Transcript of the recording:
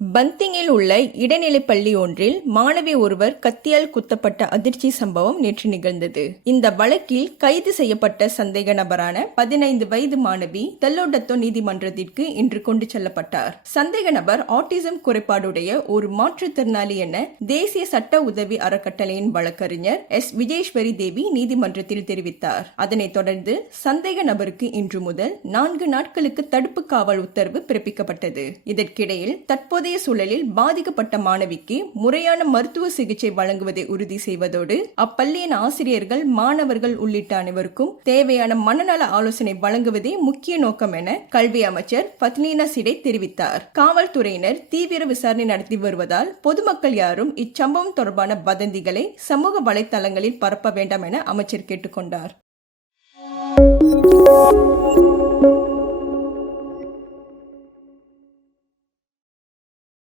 பந்திங்கில் உள்ள இடைநிலைப் பள்ளி ஒன்றில் மாணவி ஒருவர் கத்தியால் குத்தப்பட்ட அதிர்ச்சி சம்பவம் நேற்று நிகழ்ந்தது. இந்த வழக்கில் கைது செய்யப்பட்ட சந்தேக நபரான 15 வயது மாணவி தெல்லோடத்தோ நீதிமன்றத்திற்கு இன்று கொண்டு செல்லப்பட்டார். சந்தேக நபர் ஆட்டிசம் குறைபாடுடைய ஒரு மாற்றுத்திறனாளி என தேசிய சட்ட உதவி அறக்கட்டளையின் வழக்கறிஞர் எஸ். விஜேஸ்வரி தேவி நீதிமன்றத்தில் தெரிவித்தார். அதனைத் தொடர்ந்து சந்தேக நபருக்கு இன்று முதல் 4 நாட்களுக்கு தடுப்பு காவல் உத்தரவு பிறப்பிக்கப்பட்டது. இதற்கிடையில் தற்போதைய சூழலில் பாதிக்கப்பட்ட மாணவிக்கு முறையான மருத்துவ சிகிச்சை வழங்குவதை உறுதி செய்வதோடு அப்பள்ளியின் ஆசிரியர்கள், மாணவர்கள் உள்ளிட்ட அனைவருக்கும் தேவையான மனநல ஆலோசனை வழங்குவதே முக்கிய நோக்கம் என கல்வி அமைச்சர் பத்லீனா சிடே தெரிவித்தார். காவல்துறையினர் தீவிர விசாரணை நடத்தி வருவதால் பொதுமக்கள் யாரும் இச்சம்பவம் தொடர்பான வதந்திகளை சமூக வலைதளங்களில் பரப்ப வேண்டாம் என அமைச்சர் கேட்டுக்கொண்டார்.